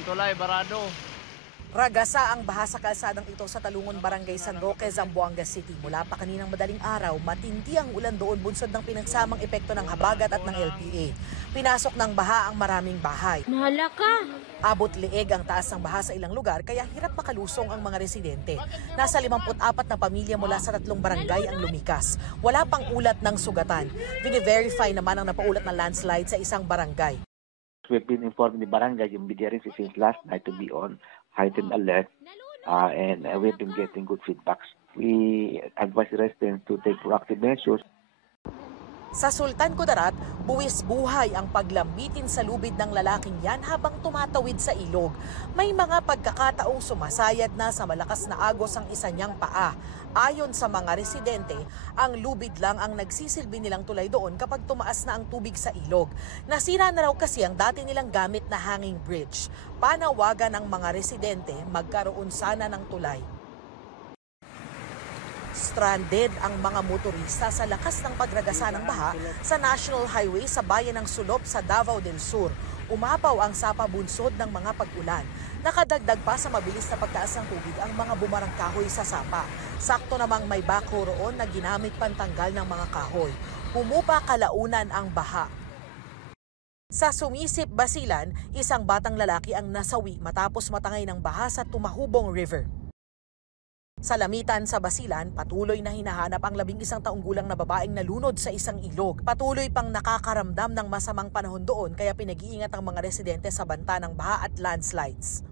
Ang tulay, barado. Ragasa ang baha sa kalsadang ito sa Talungon, Barangay San Roque, Zamboanga City. Mula pa kaninang madaling araw, matindi ang ulan doon bunsod ng pinagsamang epekto ng habagat at ng LPA. Pinasok ng baha ang maraming bahay. Mahala ka! Abot leeg ang taas ng baha sa ilang lugar kaya hirap makalusong ang mga residente. Nasa 54 na pamilya mula sa 3 barangay ang lumikas. Wala pang ulat ng sugatan. Vini-verify naman ang napaulat na landslide sa isang barangay. We've been informed the barangay yung BDRC since last night to be on heightened alert, and we've been getting good feedbacks. We advise the residents to take proactive measures. Sa Sultan Kudarat, buwis buhay ang paglambitin sa lubid ng lalaking yan habang tumatawid sa ilog. May mga pagkakataong sumasayad na sa malakas na agos ang isa niyang paa. Ayon sa mga residente, ang lubid lang ang nagsisilbi nilang tulay doon kapag tumaas na ang tubig sa ilog. Nasira na raw kasi ang dati nilang gamit na hanging bridge. Panawagan ng mga residente, magkaroon sana ng tulay. Stranded ang mga motorista sa lakas ng pagragasa ng baha sa National Highway sa bayan ng Sulop sa Davao del Sur. Umapaw ang sapa bunsod ng mga pag-ulan. Nakadagdag pa sa mabilis na pagtaas ng tubig ang mga bumarang kahoy sa sapa. Sakto namang may bako roon na ginamit pantanggal ng mga kahoy. Umupa kalaunan ang baha. Sa Sumisip, Basilan, isang batang lalaki ang nasawi matapos matangay ng baha sa Tumahubong River. Sa Lamitan sa Basilan, patuloy na hinahanap ang 11 taong gulang na babaeng nalunod sa isang ilog. Patuloy pang nakakaramdam ng masamang panahon doon kaya pinag-iingat ang mga residente sa banta ng baha at landslides.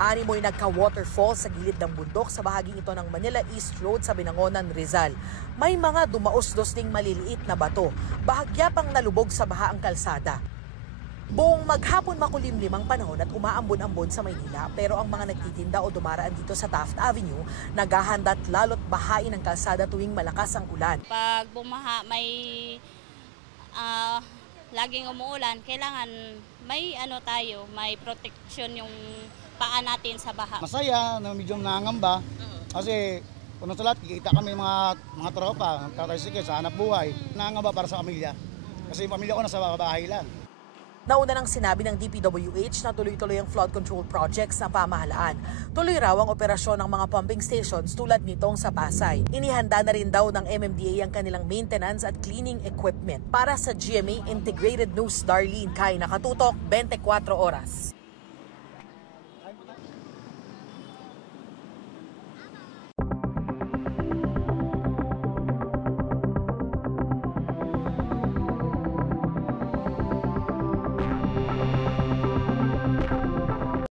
Animoy nagka-waterfall sa gilid ng bundok sa bahaging ito ng Manila East Road sa Binangonan, Rizal. May mga dumaos-dos ding maliliit na bato. Bahagya pang nalubog sa baha ang kalsada. Buong maghapon makulimlim ang panahon at umaambon-ambon sa Maynila, pero ang mga nagtitinda o dumaraan dito sa Taft Avenue naghahanda't lalo't bahain ang kalsada tuwing malakas ang ulan. Pag bumaha, may laging umuulan, kailangan may may protection yung paa natin sa baha. Masaya na medyo nangangamba kasi kung sa lahat kikita kami mga tropa, nagtatricycle sa hanap buhay. Nangangamba para sa pamilya kasi yung pamilya ko nasa bahay lang. Nauna nang sinabi ng DPWH na tuloy-tuloy ang flood control projects ng pamahalaan. Tuloy raw ang operasyon ng mga pumping stations tulad nitong sa Pasay. Inihanda na rin daw ng MMDA ang kanilang maintenance at cleaning equipment. Para sa GMA Integrated News, Darlene Kai, nakatutok 24 oras.